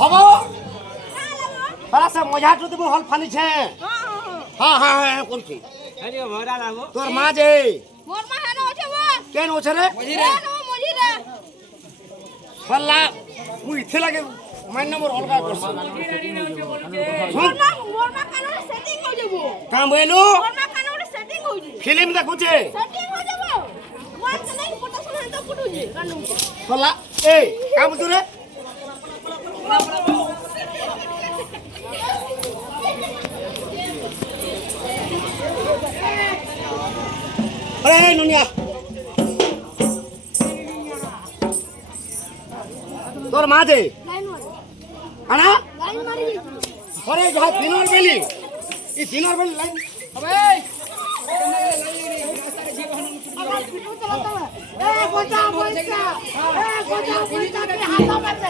হব সব মজাটো দিব হল ফালিছে হ্যাঁ হ্যাঁ হ্যাঁ করছি তোর মা যে কেন ওছে রে পাল্লা মুই ইথে লাগে মাইন নম্বর অলগা করছি কাম বইলু ফিল্ম দেখুছে পাল্লা এই কাম তুরে আরে নুনিয়া তোর মা দে আনা আরে যা দিনর বেলি এই দিনর বেলি লাইন হবে এ গোটা পয়সা এ গোটা পয়সা কে হাতা মারতে